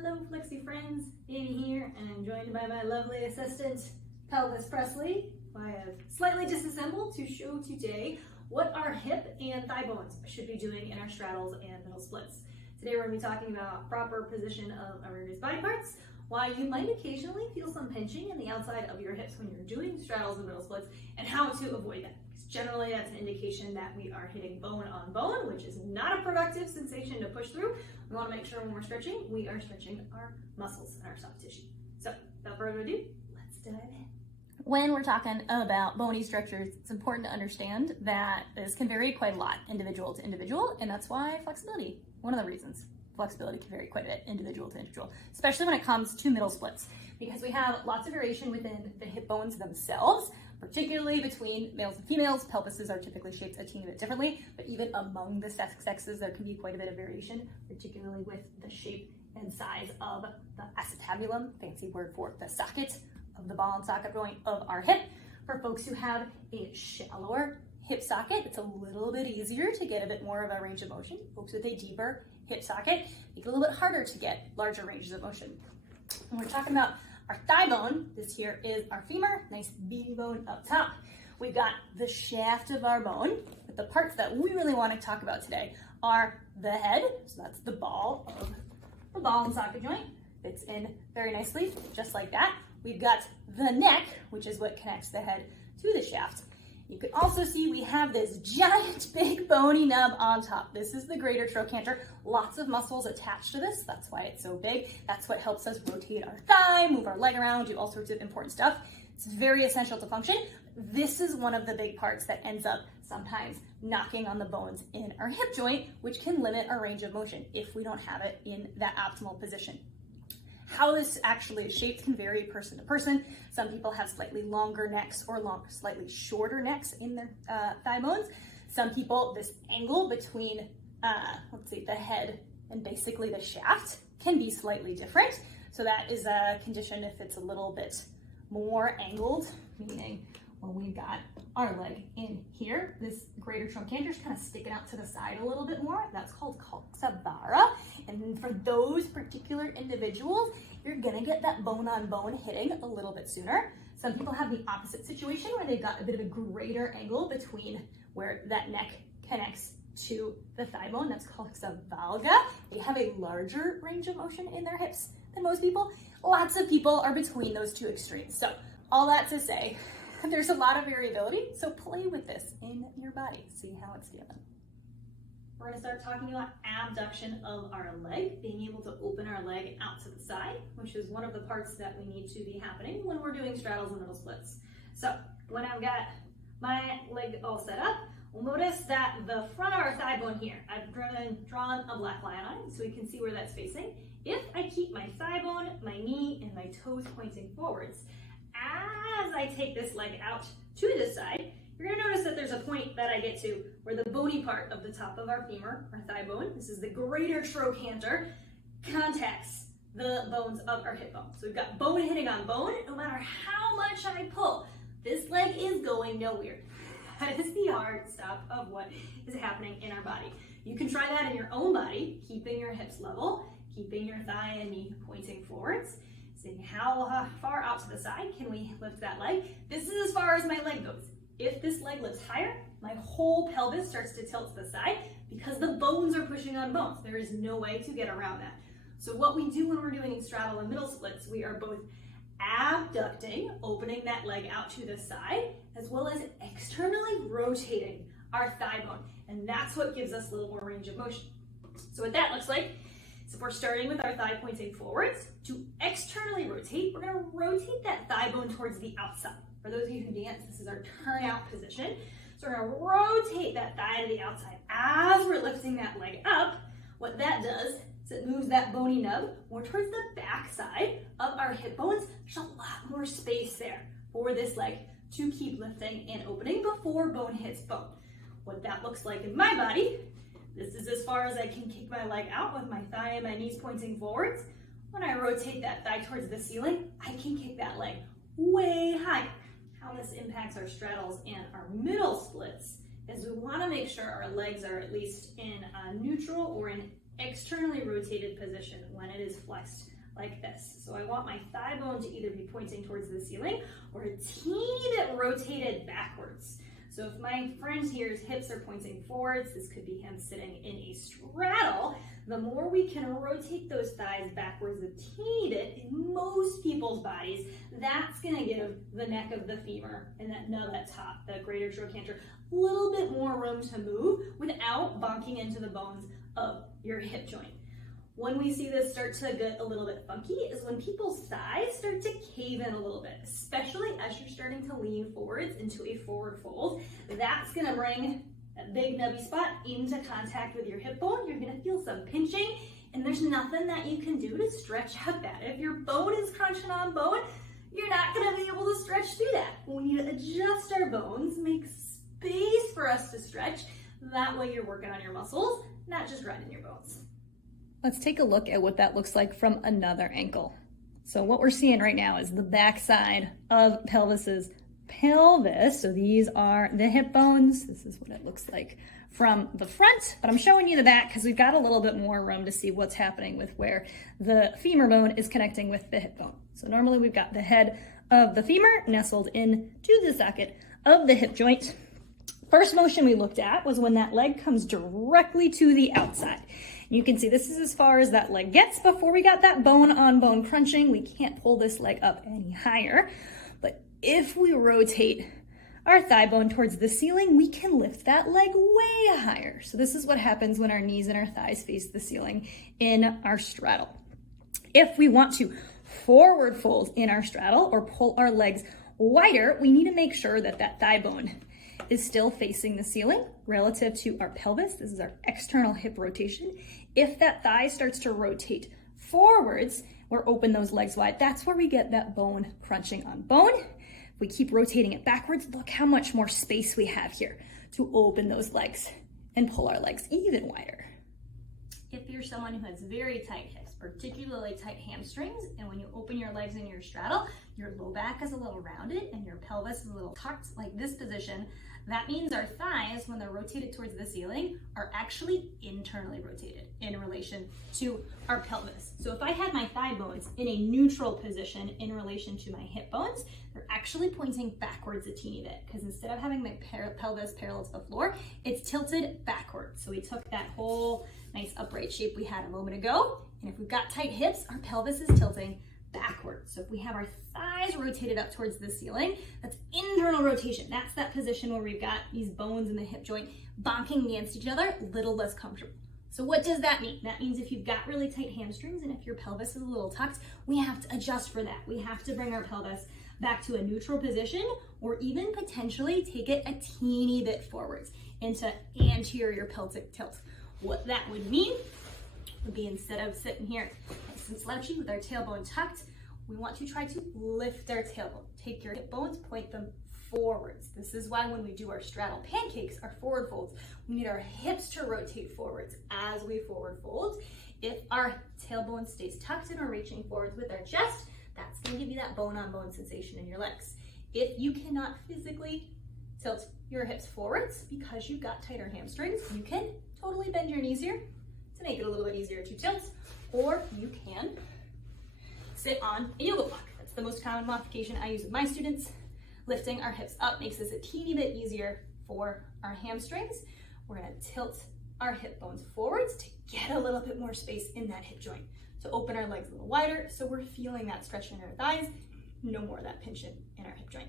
Hello Flexi friends, Amy here, and I'm joined by my lovely assistant, Pelvis Presley, who I have slightly disassembled to show today what our hip and thigh bones should be doing in our straddles and middle splits. Today we're going to be talking about proper position of our various body parts, why you might occasionally feel some pinching in the outside of your hips when you're doing straddles and middle splits, and how to avoid that. Because generally that's an indication that we are hitting bone on bone, which is not a productive sensation to push through. We want to make sure when we're stretching, we are stretching our muscles and our soft tissue. So without further ado, let's dive in. When we're talking about bony structures, it's important to understand that this can vary quite a lot individual to individual, and that's why flexibility, one of the reasons flexibility can vary quite a bit individual to individual, especially when it comes to middle splits, because we have lots of variation within the hip bones themselves, particularly between males and females. Pelvises are typically shaped a teeny bit differently, but even among the sexes, there can be quite a bit of variation, particularly with the shape and size of the acetabulum, fancy word for the socket of the ball and socket joint of our hip. For folks who have a shallower hip socket, it's a little bit easier to get a bit more of a range of motion. Folks with a deeper hip socket, make it a little bit harder to get larger ranges of motion. When we're talking about our thigh bone, this here is our femur, nice beady bone up top. We've got the shaft of our bone, but the parts that we really want to talk about today are the head, so that's the ball of the ball and socket joint, fits in very nicely, just like that. We've got the neck, which is what connects the head to the shaft. You can also see we have this giant big bony nub on top. This is the greater trochanter. Lots of muscles attached to this. That's why it's so big. That's what helps us rotate our thigh, move our leg around, do all sorts of important stuff. It's very essential to function. This is one of the big parts that ends up sometimes knocking on the bones in our hip joint, which can limit our range of motion if we don't have it in that optimal position. How this actually is shaped can vary person to person. Some people have slightly longer necks or slightly shorter necks in their thigh bones. Some people, this angle between, the head and basically the shaft can be slightly different. So that is a condition if it's a little bit more angled, meaning when we've got our leg in here, this greater trochanter is kind of sticking out to the side a little bit more. That's called coxa vara. And for those particular individuals, you're gonna get that bone on bone hitting a little bit sooner. Some people have the opposite situation where they've got a bit of a greater angle between where that neck connects to the thigh bone. That's coxa valga. They have a larger range of motion in their hips than most people. Lots of people are between those two extremes. So all that to say, there's a lot of variability, so play with this in your body. See how it's feeling. We're going to start talking about abduction of our leg, being able to open our leg out to the side, which is one of the parts that we need to be happening when we're doing straddles and middle splits. So when I've got my leg all set up, we'll notice that the front of our thigh bone here, I've drawn a black line on it so we can see where that's facing. If I keep my thigh bone, my knee, and my toes pointing forwards, as I take this leg out to the side, you're going to notice that there's a point that I get to where the bony part of the top of our femur, our thigh bone, this is the greater trochanter, contacts the bones of our hip bone. So we've got bone hitting on bone. No matter how much I pull, this leg is going nowhere. That is the hard stuff of what is happening in our body. You can try that in your own body, keeping your hips level, keeping your thigh and knee pointing forwards. Seeing how far out to the side can we lift that leg. This is as far as my leg goes. If this leg lifts higher, my whole pelvis starts to tilt to the side because the bones are pushing on bones. There is no way to get around that. So what we do when we're doing straddle and middle splits, we are both abducting, opening that leg out to the side, as well as externally rotating our thigh bone. And that's what gives us a little more range of motion. So what that looks like, so if we're starting with our thigh pointing forwards, to externally rotate, we're gonna rotate that thigh bone towards the outside. For those of you who dance, this is our turnout position. So we're gonna rotate that thigh to the outside. As we're lifting that leg up, what that does is it moves that bony nub more towards the back side of our hip bones. There's a lot more space there for this leg to keep lifting and opening before bone hits bone. What that looks like in my body, this is as far as I can kick my leg out with my thigh and my knees pointing forwards. When I rotate that thigh towards the ceiling, I can kick that leg way higher. How this impacts our straddles and our middle splits is we want to make sure our legs are at least in neutral or in externally rotated position when it is flexed like this. So I want my thigh bone to either be pointing towards the ceiling or a teeny bit rotated backwards. So if my friend here's hips are pointing forwards, this could be him sitting in a straddle. The more we can rotate those thighs backwards a teeny bit in most people's bodies, that's gonna give the neck of the femur and that top, the greater trochanter, a little bit more room to move without bonking into the bones of your hip joint. When we see this start to get a little bit funky is when people's thighs start to cave in a little bit, especially as you're starting to lean forwards into a forward fold. That's gonna bring that big nubby spot into contact with your hip bone. You're gonna feel some pinching, and there's nothing that you can do to stretch out that. If your bone is crunching on bone, you're not gonna be able to stretch through that. We need to adjust our bones, make space for us to stretch. That way you're working on your muscles, not just grinding your bones. Let's take a look at what that looks like from another angle. So what we're seeing right now is the back side of pelvis. So these are the hip bones. This is what it looks like from the front, but I'm showing you the back because we've got a little bit more room to see what's happening with where the femur bone is connecting with the hip bone. So normally we've got the head of the femur nestled into the socket of the hip joint. First motion we looked at was when that leg comes directly to the outside. You can see this is as far as that leg gets before we got that bone on bone crunching. We can't pull this leg up any higher, but if we rotate our thigh bone towards the ceiling, we can lift that leg way higher. So this is what happens when our knees and our thighs face the ceiling in our straddle. If we want to forward fold in our straddle or pull our legs wider, we need to make sure that that thigh bone is still facing the ceiling relative to our pelvis. This is our external hip rotation. If that thigh starts to rotate forwards or open those legs wide, that's where we get that bone crunching on bone. If we keep rotating it backwards, look how much more space we have here to open those legs and pull our legs even wider. If you're someone who has very tight hips, particularly tight hamstrings, and when you open your legs in your straddle, your low back is a little rounded and your pelvis is a little tucked like this position, that means our thighs, when they're rotated towards the ceiling, are actually internally rotated in relation to our pelvis. So if I had my thigh bones in a neutral position in relation to my hip bones, they're actually pointing backwards a teeny bit, because instead of having my pelvis parallel to the floor, it's tilted backwards. So we took that whole nice upright shape we had a moment ago, and if we've got tight hips, our pelvis is tilting backwards. So if we have our thighs rotated up towards the ceiling, that's internal rotation. That's that position where we've got these bones in the hip joint bonking against each other, a little less comfortable. So what does that mean? That means if you've got really tight hamstrings and if your pelvis is a little tucked, we have to adjust for that. We have to bring our pelvis back to a neutral position, or even potentially take it a teeny bit forwards into anterior pelvic tilt. What that would mean would be, instead of sitting here nice and slouchy with our tailbone tucked, we want to try to lift our tailbone. Take your hip bones, point them forwards. This is why when we do our straddle pancakes, our forward folds, we need our hips to rotate forwards as we forward fold. If our tailbone stays tucked and we're reaching forwards with our chest, that's going to give you that bone-on-bone sensation in your legs. If you cannot physically tilt your hips forwards because you've got tighter hamstrings, you can totally bend your knees here to make it a little bit easier to tilt, or you can sit on a yoga block. That's the most common modification I use with my students. Lifting our hips up makes this a teeny bit easier for our hamstrings. We're gonna tilt our hip bones forwards to get a little bit more space in that hip joint, to open our legs a little wider so we're feeling that stretch in our thighs, no more of that pinch in our hip joint.